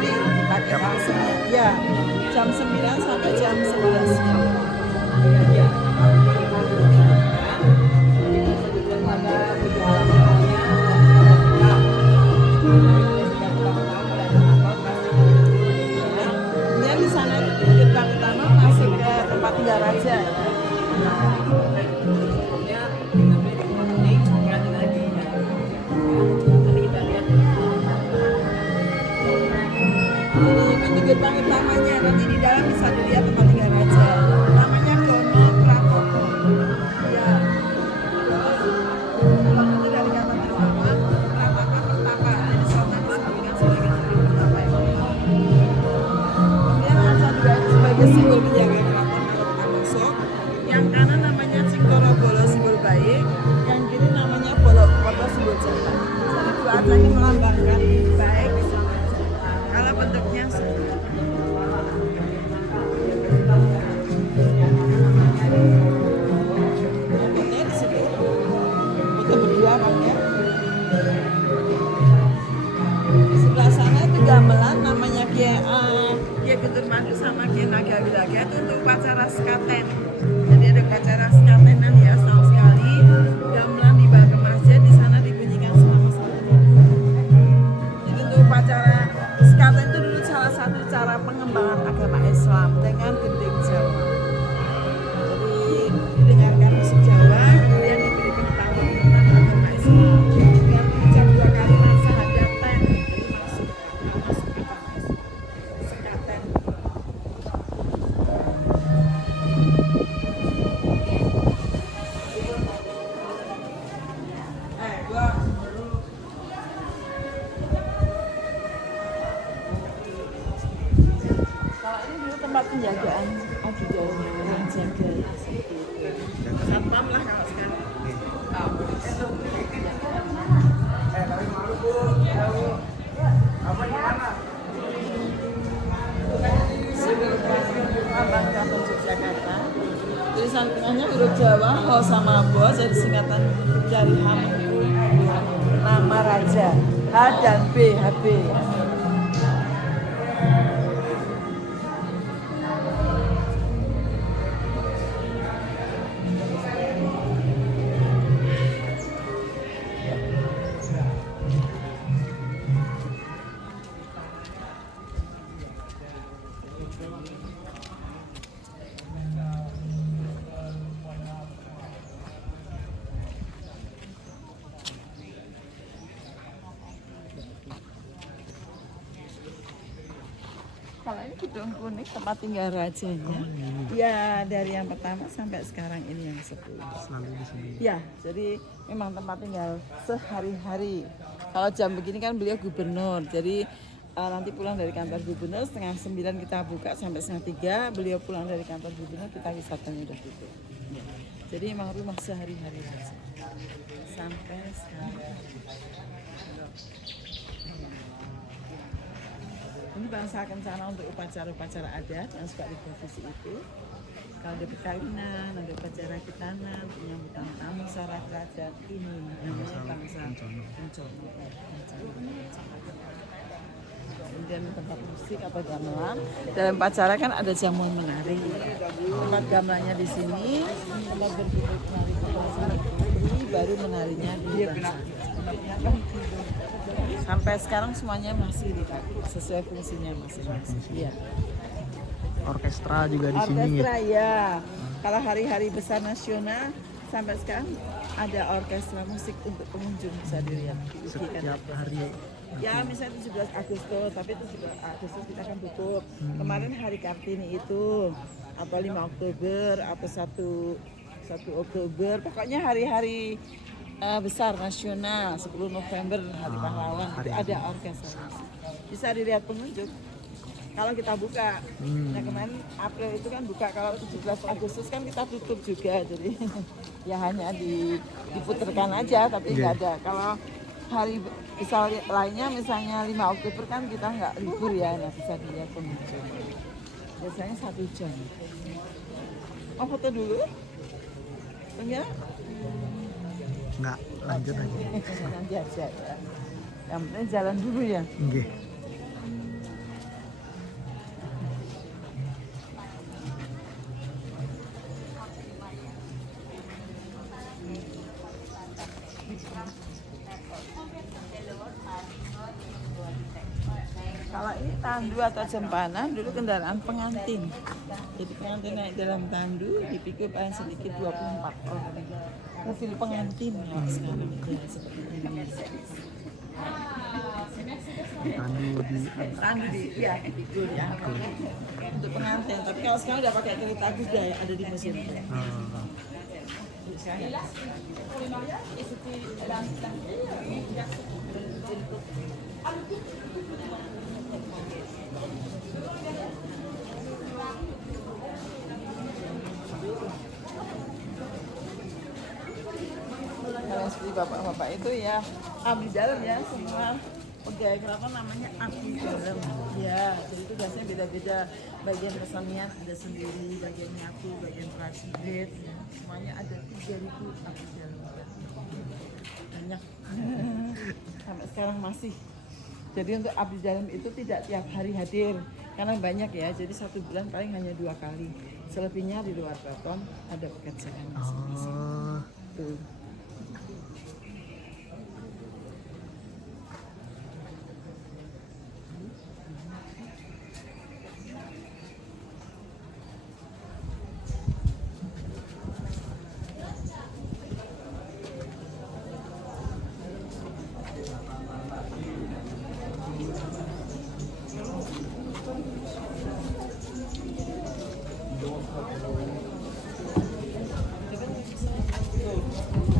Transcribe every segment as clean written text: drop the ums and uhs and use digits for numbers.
hari pakai maksudnya. Ya, jam 9 sampai jam 11 jam. Kemudian di sana itu gerbang utama masuk ke tempat tinggal raja. Ini pintu gerbang utamanya, nanti di dalam bisa dilihat tempat tinggal raja. Namanya Dono Pratopo. Ya. Itu dari kamar pertama, Pratapa Pertapa. Jadi sultan disebutkan sebagai Sultan Pertapa ya. Kemudian ada juga sebagai simbol penjaga keraton kalau kita masuk. Yang kanan namanya Cingkoro Bolo, simbol baik. Yang kiri namanya Bolok Koto, simbol jahat. Jadi dua arca ini melambangkan baik. Kalau bentuknya bentuknya di situ foto berdua maknya. Di sebelah sana itu gamelan namanya Kiai Guntur Madu sama Kiai Naga Wilaga itu untuk upacara sekaten. Jadi ada upacara sekatenan ya, setahun sekali gamelan dibawa ke masjid, di sana dibunyikan selama 1 minggu. Jadi untuk upacara sekaten itu dulu salah satu cara pengembangan agama Islam dengan gending Jawa. Jadi didengarkan musik Jawa, kemudian diberi pengetahuan tentang agama Islam. Kemudian diucap 2 kali sahadatan, jadi masuk agama Islam. Sekaten. Kalau ini dulu tempat penjagaan ajudan yang jaga satpam lah kalau sekarang. Lambang Keraton Yogyakarta. Tulisan tengahnya huruf Jawa, Ho sama Bo, jadi singkatan dari Hamengku, nama raja, H dan B, HB. Kalau ini gedung kuning tempat tinggal rajanya. Ya, dari yang pertama sampai sekarang ini yang 10. Selalu di sini. Ya, jadi memang tempat tinggal sehari-hari. Kalau jam begini kan beliau gubernur, jadi nanti pulang dari kantor gubernur 8:30 kita buka sampai 2:30. Beliau pulang dari kantor gubernur, kita wisatanya udah tutup. Ya. Jadi memang rumah sehari-hari saja. Sampai sekarang. Ini bangsa kencana untuk upacara-upacara adat yang suka diprofesi itu. Kalau ada perkawinan, ada upacara khitanan, penyambutan tamu, syarat kerajaan, ini namanya bangsa kencana. Kemudian tempat musik atau gamelan. Dalam upacara kan ada jamuan menari. Tempat gamelannya di sini, tempat berkumpul menari ini baru menarinya di bangsa. Sampai sekarang semuanya masih dipakai sesuai fungsinya masing-masing. Iya. Orkestra juga di sini. Orkestra ya. Kalau hari-hari besar nasional sampai sekarang ada orkestra musik untuk pengunjung bisa dilihat. Setiap hari. Ya misalnya 17 Agustus, tapi 17 Agustus kita kan tutup. Kemarin hari Kartini itu, atau 5 Oktober, atau 1 Oktober, pokoknya hari-hari besar nasional, 10 November Hari Pahlawan, itu ada orkestra. Bisa dilihat pengunjung. Kalau kita buka, nah kemarin April itu kan buka, kalau 17 Agustus kan kita tutup juga, jadi ya hanya diputerkan aja, tapi nggak ada. Kalau hari besar lainnya, misalnya 5 Oktober kan kita nggak libur ya, nah bisa dilihat pengunjung. Biasanya 1 jam. Oh foto dulu? Enggak? Enggak, lanjut aja. Nanti aja ya. Yang penting jalan dulu ya. Nggih. tandu atau jempanan dulu kendaraan pengantin. Jadi pengantin naik dalam tandu, dipikul paling sedikit 24 orang. Mobil pengantin ya, sekarang ya, seperti ini. Tandu ya dipikul ya. Untuk pengantin. Tapi kalau sekarang udah pakai kereta kuda ya, ada di Mesir. Kalau seperti bapak-bapak itu ya abdi dalam ya, semua pegawai keraton namanya abdi dalam ya. Jadi itu biasanya beda-beda, bagian kesenian ada sendiri, bagian nyapu, bagian prajurit ya. Semuanya ada 3.000 abdi dalam, banyak. Sampai sekarang masih. Jadi untuk abdi dalam itu tidak tiap hari hadir karena banyak ya, jadi 1 bulan paling hanya 2 kali. Selebihnya di luar keraton ada pekerjaan masing-masing. Tuh.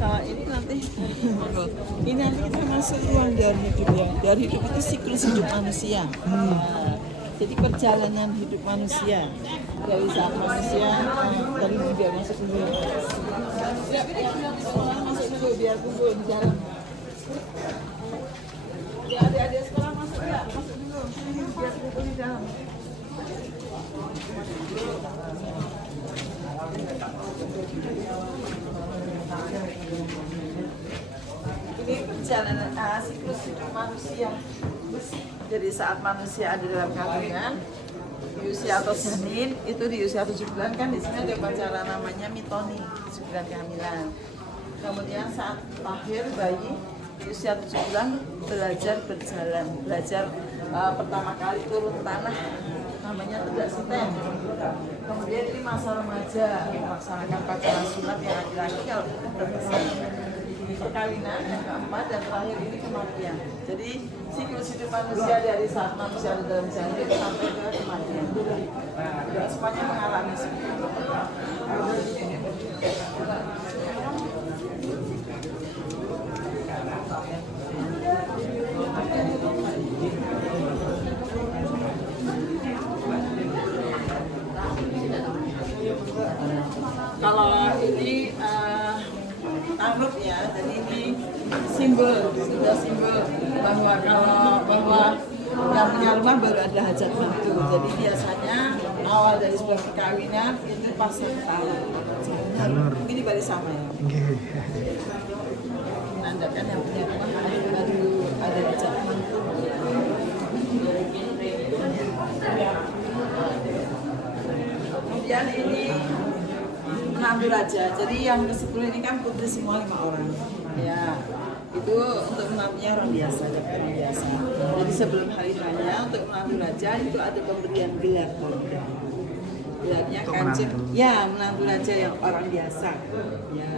Nah, ini nanti kita masuk ruang dari hidup ya. Dari hidup itu siklus hidup manusia. Nah, jadi perjalanan hidup manusia dari saat manusia dari biar masuk dulu. Masuk dulu biar kumpul di dalam. Ya adik-adik sekolah masuk ya, masuk dulu. Biar kumpul di dalam. Ini perjalanan siklus hidup manusia. Jadi saat manusia ada dalam kandungan di usia atau janin, itu di usia 7 bulan kan di sini ada upacara namanya mitoni, 7 bulan kehamilan. Kemudian saat lahir bayi di usia 7 bulan belajar berjalan, belajar pertama kali turun tanah namanya tegak siten. Kemudian ini masa remaja melaksanakan upacara sunat yang laki-laki kalau terbesar. Perkawinan yang keempat dan terakhir ini kematian. Jadi siklus hidup manusia dari saat manusia ada dalam janin sampai ke kematian. Dan semuanya mengalami seperti itu. Kalau ini amruk ya, jadi ini simbol, sudah simbol bahwa yang punya rumah baru ada hajat mantu. Jadi biasanya awal dari sebuah perkawinan itu pasang janur. Ini balik sama ya. Menandakan yang punya rumah baru ada hajat mantu. Kemudian ini menantu raja. Jadi yang ke-10 ini kan putri semua 5 orang. Ya, itu untuk menantunya orang biasa, orang biasa. Jadi sebelum hari raya untuk menantu raja itu ada pemberian gelar. Gelarnya kancing. Ya, menantu raja yang orang biasa. Ya.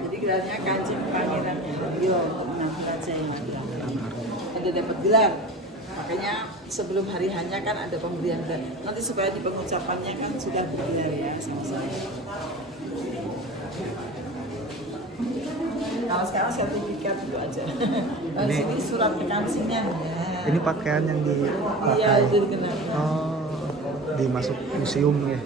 Jadi gelarnya kancing pangeran Haryo untuk menantu raja yang ada dapat gelar. Makanya sebelum hari hanya kan ada pemberian gelar. Nanti supaya di pengucapannya kan sudah bergelar ya sama-sama. Kalau sekarang sertifikat itu aja. Di sini surat kekancingnya. Ya. Ini pakaian yang dipakai. Iya, itu dikenal. Oh, dimasuk museum ya.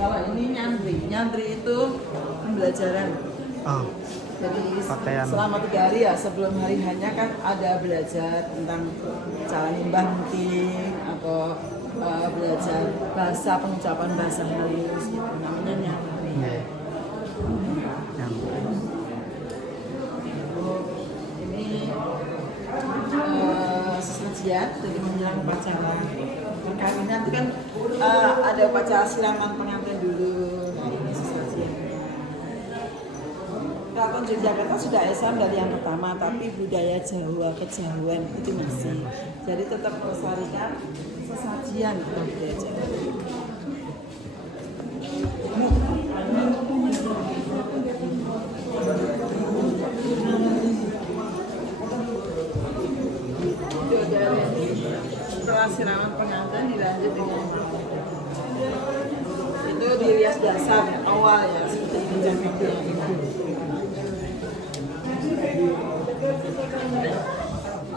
Kalau ini nyantri itu pembelajaran. Oh. Jadi Pakaian. selama 3 hari ya sebelum hari hanya kan ada belajar tentang cara nimbang penting atau belajar bahasa pengucapan bahasa halus gitu namanya nyantri. Ini sesajian jadi menjelang upacara perkawinan itu kan ada upacara siraman pengantin dulu. Keraton Yogyakarta sudah Islam dari yang pertama, tapi budaya Jawa, kejawen itu masih. Jadi tetap melestarikan sesajian gitu budaya Jawa. Setelah siraman pengantin dilanjut dengan itu dirias dasar awal ya, seperti ini contohnya.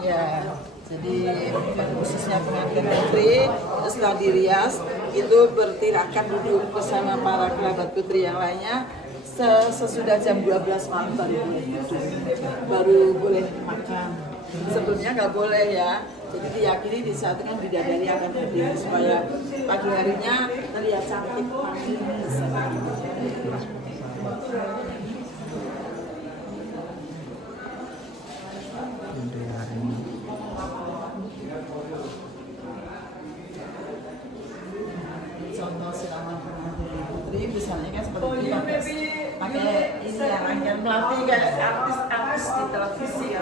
Ya, jadi khususnya pengantin putri setelah dirias itu bertirakan duduk bersama para kerabat putri yang lainnya. Sesudah jam 12 malam baru boleh makan. Sebelumnya nggak boleh ya. Jadi diyakini di saat itu kan bidadari akan hadir supaya pagi harinya terlihat cantik manis. Contoh siraman pengantin putri misalnya kan seperti itu, pakai ini ya rangkaian melati kayak artis-artis di televisi ya.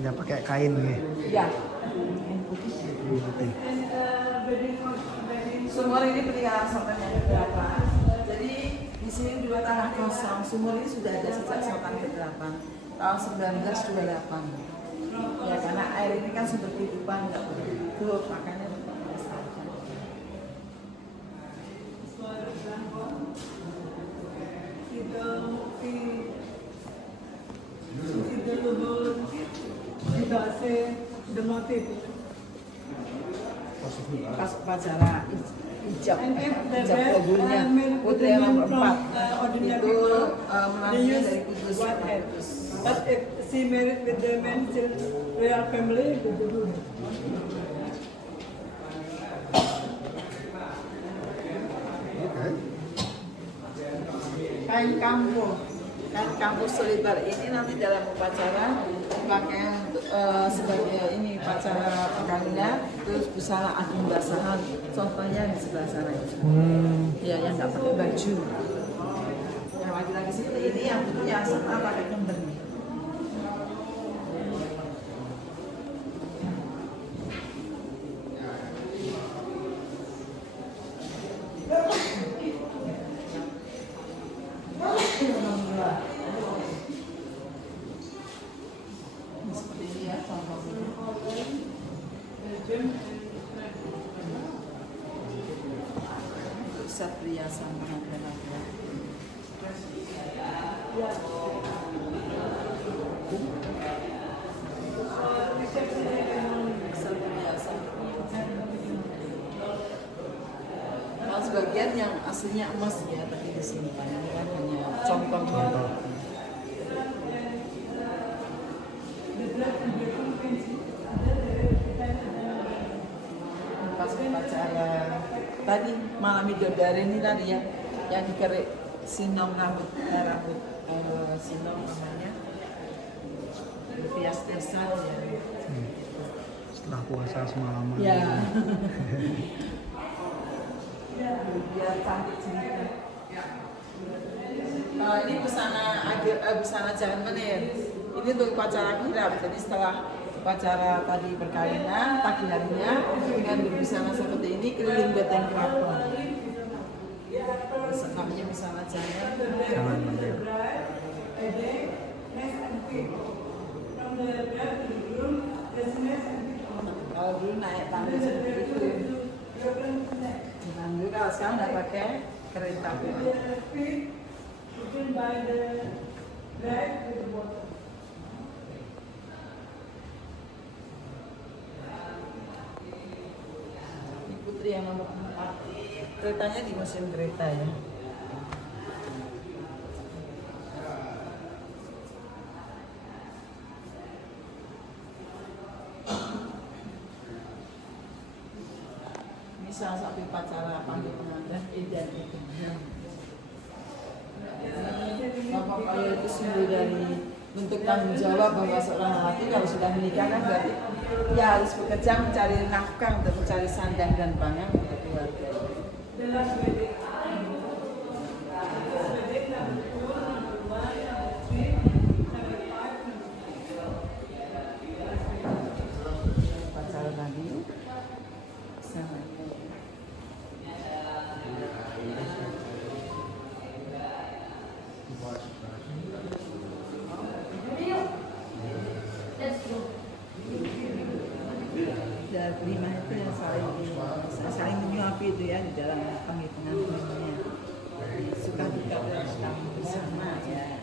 Ya pakai kain nih. Ya. Putih. Sumur ini peninggalan sultan yang ke-8. Jadi di sini dua tanah kosong. Sumur ini sudah ada sejak sultan ke-8 tahun 1928. Ya karena air ini kan sumber kehidupan, nggak boleh ditutup, makanya tetap dilestarikan. Pas upacara ijab kabulnya putri yang nomor 4 itu menantunya dari Kudus. But if she married with the man royal family, it would do. Kain kampur selipar ini nanti dalam upacara dipakai sebagai ini upacara perkawinan, terus busana agung basahan, contohnya di sebelah sana itu. Ya yang nggak pakai baju. Yang laki-laki seperti ini, yang punya sama pakai kemben. Seperti ini ya contohnya. Untuk set riasan pengantin laki-laki. Set riasan. Kalau sebagian yang aslinya emas ya, tapi di sini kan hanya contohnya. Pas upacara tadi malam Bidadari ini tadi ya, yang dikerik sinong rambut sinong namanya bias desa ya. Setelah puasa semalaman. Ya. Biar cantik cerita. Ini busana jangan menir. Ini untuk upacara kirap. Jadi setelah upacara tadi perkawinan, pagi harinya dengan berbusana seperti ini keliling beteng keraton. Namanya busana jangan. Jangan menir. Kalau dulu naik tangga seperti itu. Tangga kalau sekarang udah pakai kereta. Ini putri yang nomor 4. Keretanya di museum kereta ya. Ini salah satu upacara panggil pengantin Edan itu. Bapak kalau itu simbol dari bentuk tanggung jawab bahwa seorang lelaki kalau sudah menikah kan berarti dia harus bekerja mencari nafkah untuk mencari sandang dan pangan untuk keluarga. gitu ya di dalam penghitungan dunia. Suka duka bersama ya.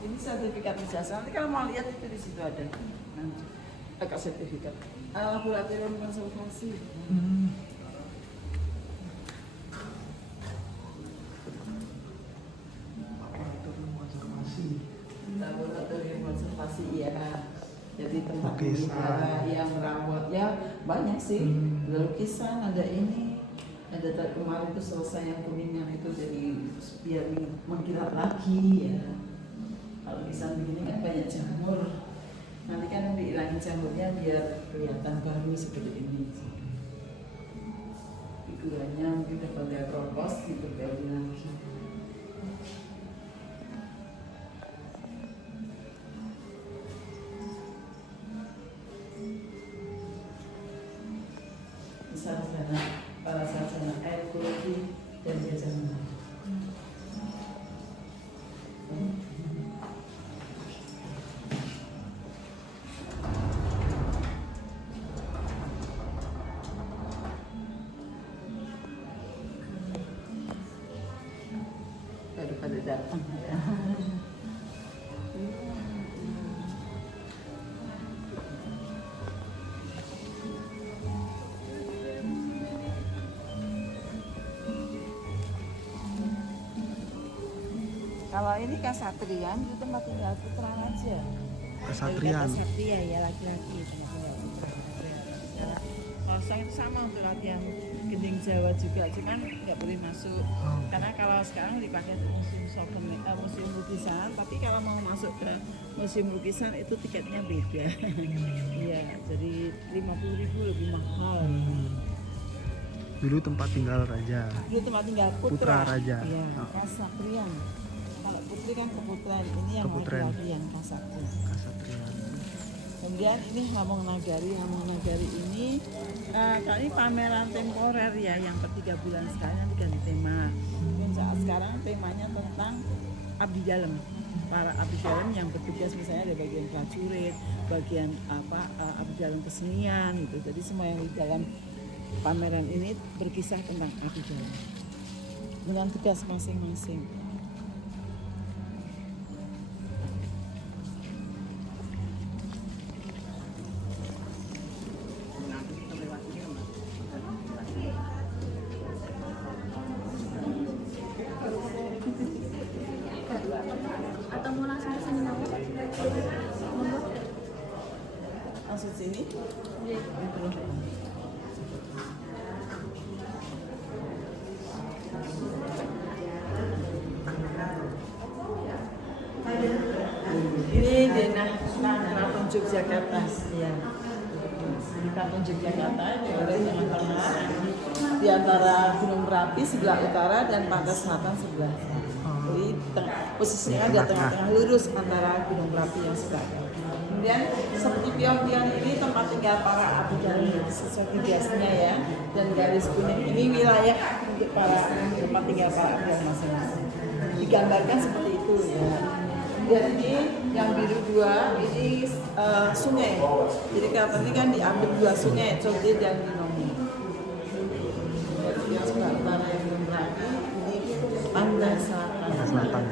Ini sertifikat ijazah. Nanti kalau mau lihat itu di situ ada. Nanti pakai sertifikat. Laboratorium konservasi. Laboratorium konservasi. Laboratorium konservasi ya. Jadi tempat Lukisan. yang merawat ya banyak sih. Ada lukisan, ada ini. Ada kemarin itu selesai yang kuningan itu jadi biar mengkilap lagi ya. Kalau lukisan begini kan banyak jamur. Nanti kan dihilangin jamurnya biar kelihatan baru seperti ini. Figurannya mungkin dapat dia propos diperbaiki lagi. Sarjana para sarjana ekologi dan jasa menengah. Baru pada datang ya. Kalau ini kasatrian itu tempat tinggal putra aja. Kesatrian. Kesatria ya laki-laki tempat tinggal putra aja. Kalau saya itu sama untuk latihan gending Jawa juga, cuman nggak boleh masuk. Karena kalau sekarang dipakai untuk museum museum lukisan, tapi kalau mau masuk ke museum lukisan itu tiketnya beda. Iya, jadi 50.000 lebih mahal. Dulu tempat tinggal raja. Dulu tempat tinggal Putra putra, raja. Iya, Oh. kasatrian. Kalau putri kan keputran, ini yang Keputren. laki-laki yang kasatrian. Kasatrian. Kemudian ini Hamong Nagari ini kali ini pameran temporer ya yang per 3 bulan sekali nanti ganti tema. Dan saat sekarang temanya tentang abdi dalam. Para abdi dalam yang bertugas misalnya ada bagian prajurit, bagian abdi dalam kesenian gitu. Jadi semua yang di dalam pameran ini berkisah tentang abdi dalam dengan tugas masing-masing. Atau mau langsung ke sini nanti? Langsung sini. Ini denah Keraton Yogyakarta. Ya. Keraton Yogyakarta di tengah-tengah di antara Gunung Merapi sebelah utara dan pantai selatan sebelah. Jadi posisinya ada tengah-tengah lurus antara Gunung Merapi yang sebelah. Kemudian seperti pion-pion ini tempat tinggal para abdi dalam seperti biasanya ya. Dan garis kuning ini wilayah untuk para tempat tinggal para abdi dalam masing-masing. Digambarkan seperti itu ya. Dan ini yang biru dua ini sungai. Jadi kalau ini kan diambil dua sungai, Code dan Dinomi. Yang sebelah utara yang belum Merapi, ini pantai selatan. Selatan.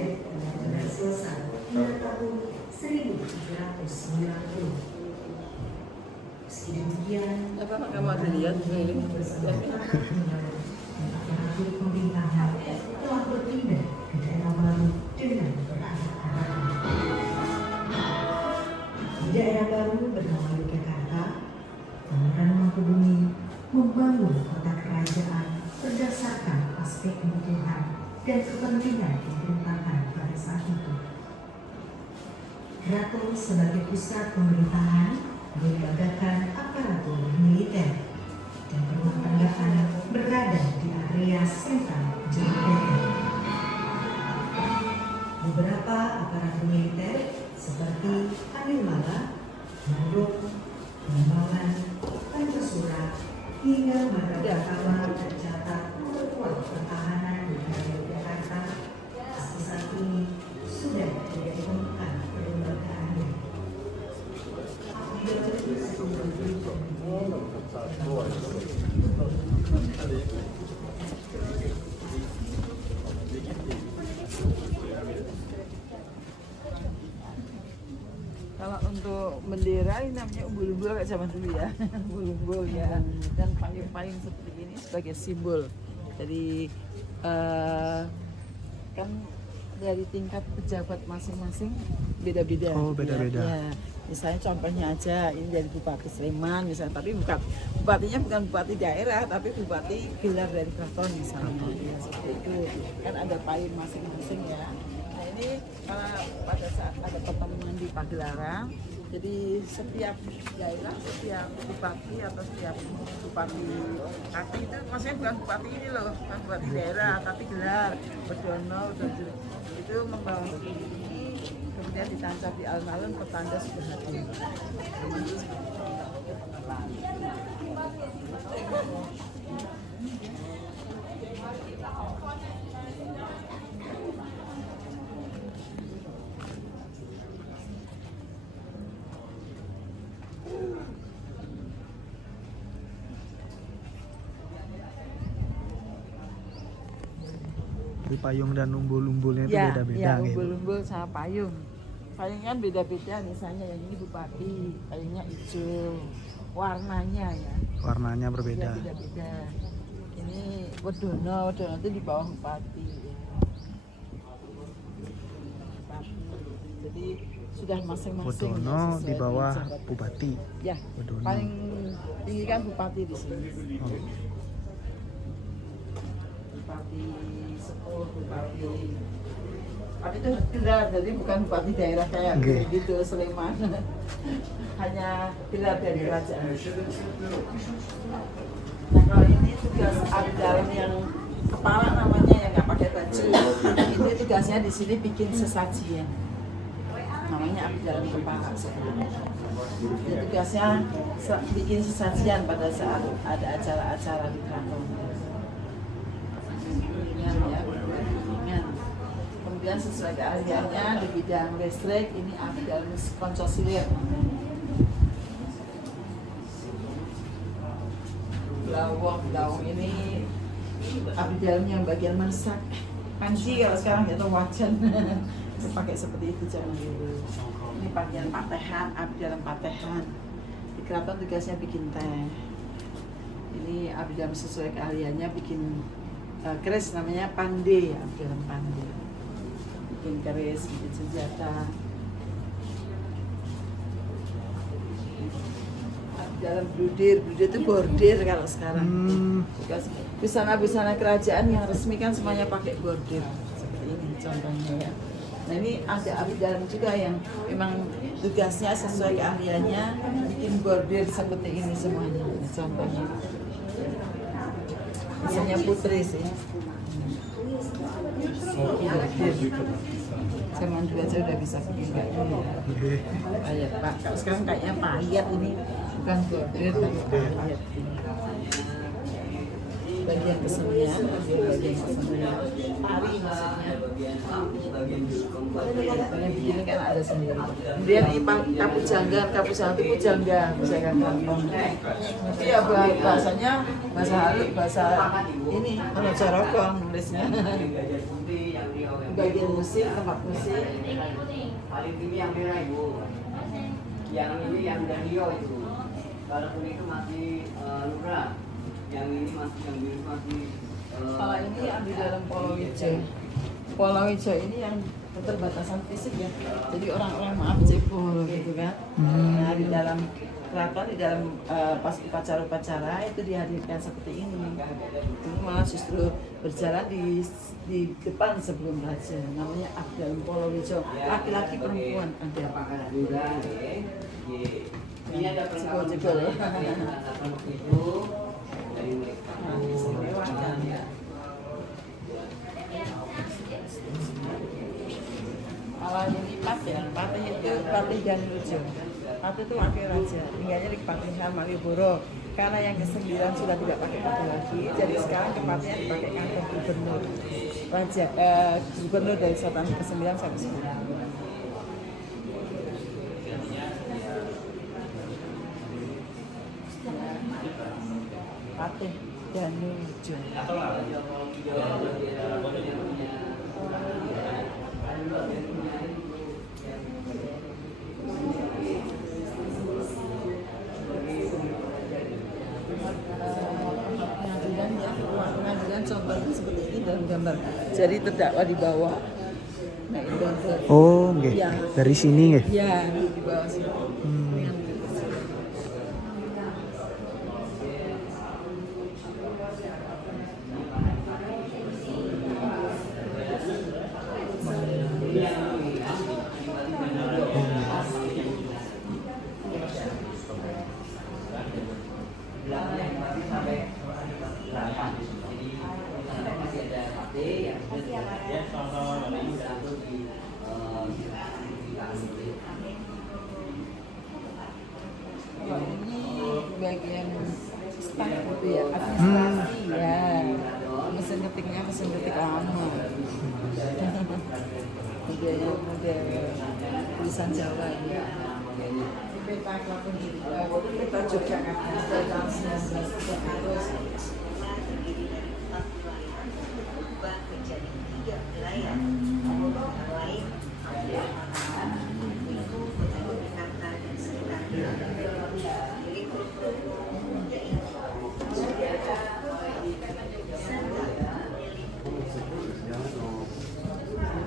sudah benar-benar selesai pada tahun 1790. Meski demikian, Apa kamu ada lihat ini? aparatur pemerintahan telah berpindah ke daerah baru dengan beranak-anakan. Di daerah baru bernama Yogyakarta, Pangeran Mangkubumi membangun kota kerajaan berdasarkan aspek kebutuhan dan kepentingan pemerintahan pada saat itu. Keraton sebagai pusat pemerintahan melembagakan aparatur militer dan rumah tanggaan berada di area sentral Yogyakarta. Beberapa aparatur militer seperti Anilmala, Mandok, Lambangan, Tanjusura, hingga Madrakama tercatat memperkuat pertahanan negara Yogyakarta. Meski saat ini sudah tidak ditemukan perlembagaannya. Kalau untuk bendera ini namanya umbul-umbul kayak zaman dulu ya, umbul-umbul ya, dan payung-payung seperti ini sebagai simbol. Jadi kan dari tingkat pejabat masing-masing beda-beda. Oh, beda-beda. Ya, misalnya contohnya aja ini dari Bupati Sleman misalnya, tapi bupatinya bukan bupati daerah, tapi bupati gelar dari keraton misalnya. Ya, seperti itu kan ada payung masing-masing ya. Nah ini pada saat ada pertemuan di Pagelaran, jadi setiap daerah, setiap bupati atau setiap bupati kaki itu, maksudnya bukan bupati ini loh, bukan bupati daerah, tapi gelar Bedono itu membawa ini, kemudian ditancap di alun-alun petanda sudah hadir. Di payung dan umbul-umbulnya itu Ya, beda-beda ya, gitu. umbul-umbul sama payung. Payung kan beda-beda, misalnya yang ini bupati, payungnya hijau, warnanya ya. Warnanya Ya, berbeda. beda-beda. Ini Wedono itu di bawah bupati. Bupati. Jadi sudah masing-masing. Wedono ya, sesuai di bawah dengan jabatan. bupati. Ya, Wedono. paling tinggi kan bupati di sini. Oh. Bupati Sepuh, bupati. Tapi itu gelar, jadi bukan bupati daerah kayak Oke. gitu Sleman. Hanya gelar dari kerajaan. Nah kalau ini tugas abdi dalam yang kepala namanya yang nggak pakai baju, itu tugasnya di sini bikin sesajian. Namanya abdi dalam kepala sebenarnya. Jadi tugasnya bikin sesajian pada saat ada acara-acara di keraton. Ringan ya, ringan. Kemudian sesuai keahliannya di bidang listrik ini abdi dalam koncosilir. Lawang ini abdi dalam yang bagian masak. Panci kalau sekarang kita wajan itu pakai seperti itu zaman dulu. Ini bagian patehan, abdi dalam patehan. Di keraton tugasnya bikin teh. Ini abdi dalam sesuai keahliannya bikin keris, namanya pande, abdi dalam pande. Bikin keris, bikin senjata. Dalam brudir itu bordir kalau sekarang. Busana-busana kerajaan yang resmi kan semuanya pakai bordir seperti ini contohnya ya. Nah ini ada abdi dalam juga yang memang tugasnya sesuai keahliannya bikin bordir seperti ini semuanya. Contohnya, misalnya putri sih. Bordir. Zaman dulu aja udah bisa bikin kayak gini ya. Payet Pak. Kalau sekarang kayaknya payet ini bukan bordir tapi payet. Bagian kesenian, bagian kesenian, tari maksudnya. Yang begini kan ada sendiri. Kemudian ini kapu janggar itu pujangga, misalkan kantong. Tapi ya bahasanya bahasa halus, bahasa ini kalau Corokong nulisnya. bagian musik, tempat musik. Paling tinggi yang merah ibu. Yang ini yang radio itu. Kalau kuning itu masih lurah. Yang ini masih yang biru masih. Kalau ini yang di dalam Pulau Hijau. Pulau Hijau ini yang keterbatasan fisik ya. Jadi orang-orang maaf cebol gitu kan. Nah di dalam keraton, di dalam pas upacara-upacara itu dihadirkan seperti ini. Ini malah justru berjalan di depan sebelum raja. Namanya Abdal Pulau Hijau. Laki-laki perempuan ada. Ini ada Jebol-jebol. itu dari mereka. Kalau ini Patih, Patih itu Patih Danujo. Patih itu wakil raja, tinggalnya di Patihan Malioboro. Karena yang ke-9 sudah tidak pakai patih lagi, jadi sekarang tempatnya dipakai kantor gubernur. Raja, gubernur dari Sultan ke-9 sampai 10. Patih Danujo. Pengadilan contohnya seperti ini dalam gambar. Jadi terdakwa di bawah. Nah itu gambar. Oh, nggih. Ya. Dari sini nggih. Ya di bawah sini. Dengan bagian staff gitu ya, administrasi ya, mesin ketik lama. Model tulisan Jawa ya. Peta Klaten juga, peta Yogyakarta tahun 1900.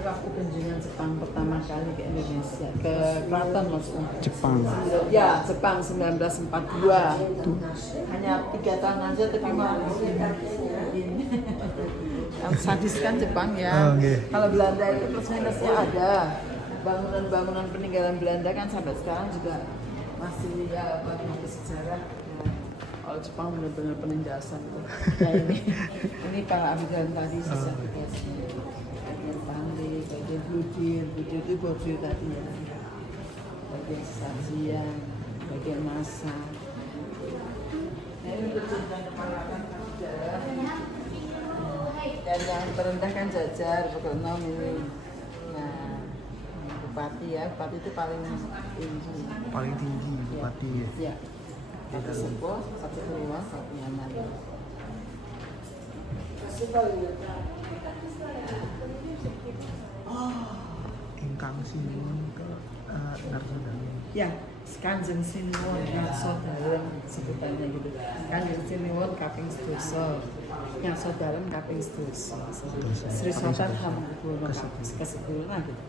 Waktu kunjungan Jepang pertama kali ke Indonesia, ke Klaten maksudnya. Jepang. Ya, Jepang 1942. Hanya 3 tahun aja tapi malah bikin yang sadis kan Jepang ya. Oh, okay. Kalau Belanda itu plus minusnya ada. Bangunan-bangunan peninggalan Belanda kan sampai sekarang juga masih ya bagi sejarah. Ya. Kalau Jepang benar-benar penindasan tuh. Nah ini para abdi tadi sisa tugasnya. Bagian pandai, bagian budir itu budir tadi ya. Bagian sajian, bagian masak. Nah ini untuk cinta kepalakan sejarah. Dan yang terendah kan Jajar, pokok 6 ini. Nah, bupati ya, bupati itu paling tinggi. Paling tinggi bupati ya. Ya. Satu sepuh, satu keluar, satu nyaman. Ingkang sinuwun ke Narsodalu. Ya, Kanjeng Sinuwun Narsodalam sebutannya gitu. Kanjeng Sinuwun kaping 12. Narsodalam kaping 12. Sri Sultan Hamengkubuwono ke-10 nah gitu.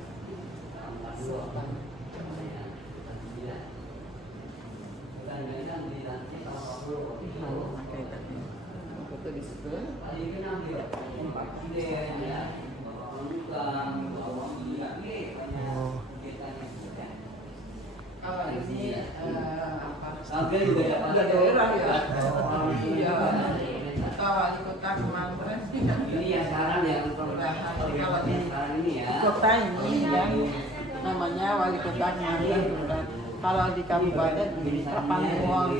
Foto di situ. Oh, Ini apa? Udah Daerah ya. Iya. Wali kota Kemanten. Ini yang sekarang yang Kalau di sekarang ini ya. kota ini yang namanya wali kota Kemanten. Kalau di kabupaten ini Kapanewon,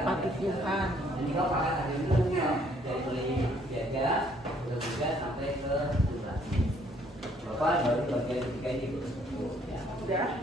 Patujuhan. Ini kau pakai hari ini dari mulai biaga, udah juga sampai ke Jumlah. Bapak baru bagian ketiga ini Bu. Ya. Udah.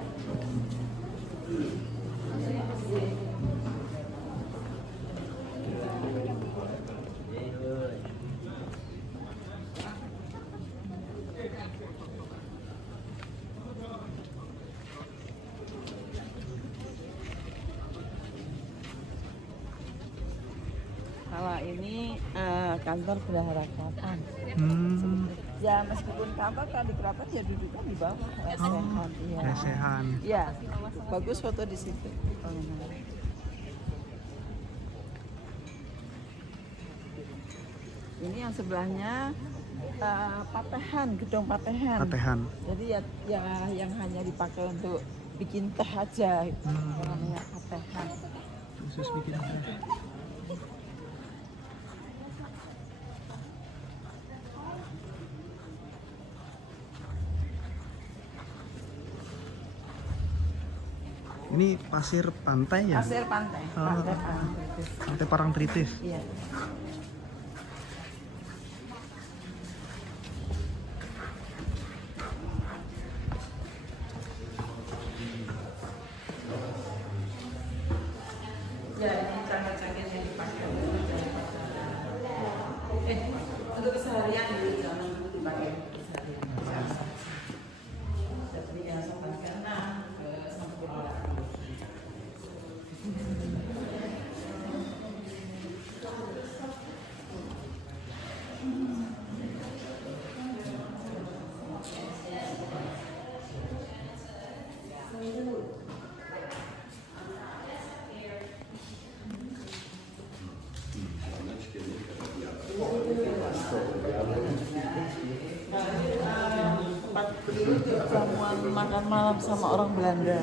Kalau ini kantor bendahara keraton. Hmm, Ya meskipun kantor kan di keraton ya duduknya di bawah lesehan. Iya. lesehan. Iya. Bagus foto di situ. Oh, benar. Ini yang sebelahnya Patehan, gedung Patehan. Patehan. Jadi ya yang hanya dipakai untuk bikin teh aja. Namanya Patehan. Khusus bikin teh. Ini pasir pantai ya? Pasir pantai, Oh. pantai Parangtritis. Pantai Parangtritis. Iya. Ya, ini jaket-jaket yang dipakai untuk keseharian di zaman dulu dipakai keseharian. Seperti yang saya sampaikan, sampai bola. Tempat dulu untuk jamuan makan malam sama orang Belanda.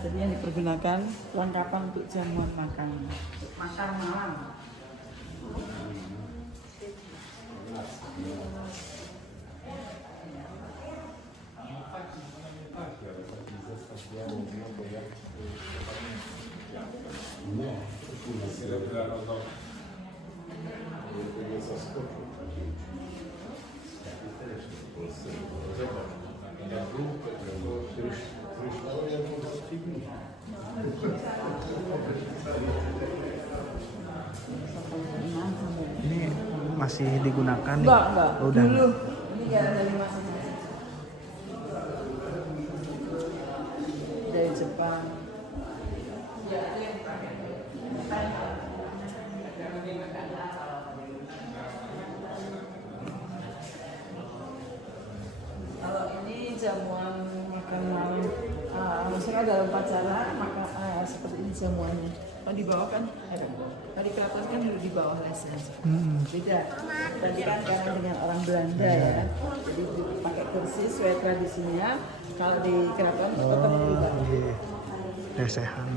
Jadi yang dipergunakan perlengkapan untuk jamuan makan malam. Ini masih digunakan nih? Enggak. Oh, udah. Dulu. Ini ya dari masing-masing. Dari Jepang. Ya, itu yang dipakai. Kalau ini jamuan makan malam, misalnya dalam upacara makan seperti ini jamuannya. Kalau di bawah kan, kalau di keraton kan dulu di bawah lesehan. Beda. Tadi kan karena dengan orang Belanda ya, jadi pakai kursi sesuai tradisinya. Kalau di keraton tetap di bawah. Iya. Lesehan.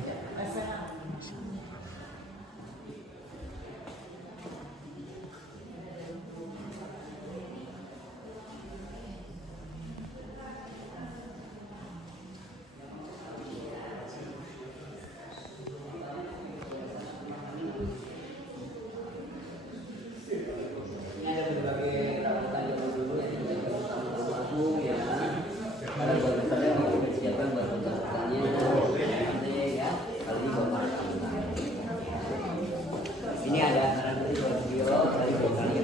Ini ada berbagai perawatan zaman dulu yang agung ya. Ada buat-buatnya yang dipersiapkan buat pembangunannya. Nanti ya, kali ini buat makan. Ini ada saran dari video, tadi bukannya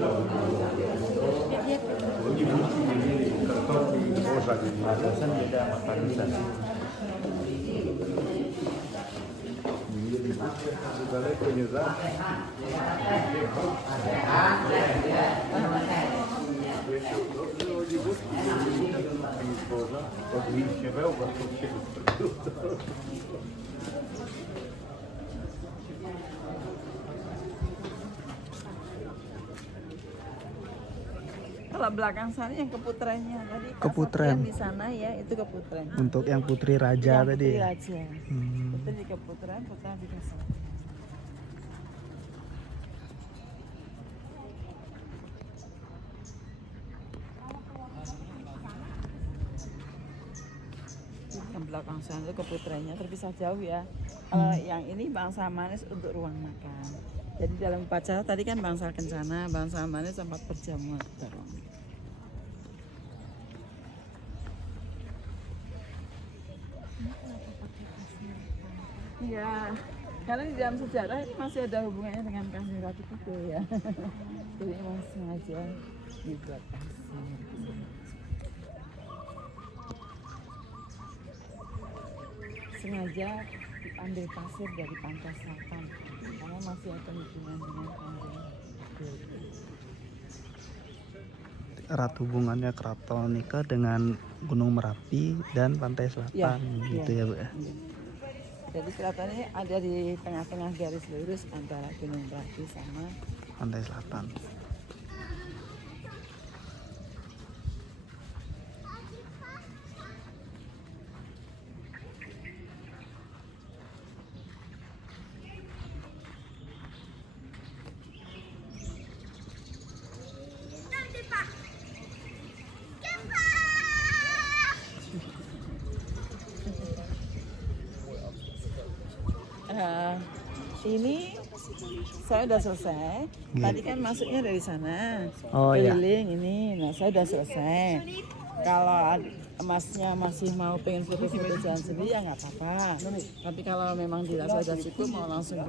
Kalau belakang sana yang keputrennya tadi. Keputren. Yang di sana ya itu keputren. Untuk yang putri raja Yang tadi. putri raja. Hmm. Putri di keputren, putra di desa. Yang belakang sana itu keputrennya terpisah jauh ya. Kalau yang ini bangsa manis untuk ruang makan. Jadi dalam upacara tadi kan bangsa kencana, bangsa manis tempat perjamuan. Iya, karena di dalam sejarah ini masih ada hubungannya dengan kasih ratu itu ya. Jadi emang sengaja dibuat kasih. Sengaja ambil pasir dari pantai selatan karena masih ada hubungan dengan pantai. Erat hubungannya Keraton Nika dengan Gunung Merapi dan Pantai Selatan gitu ya Bu ya. Iya. Jadi keraton ini ada di tengah-tengah garis lurus antara Gunung Merapi sama Pantai Selatan. ini saya udah selesai. Tadi kan masuknya dari sana, Oh, iya. keliling ini. Nah saya udah selesai. Kalau emasnya masih mau pengen foto-foto jalan sendiri ya nggak apa-apa. Tapi kalau memang dirasa udah cukup mau langsung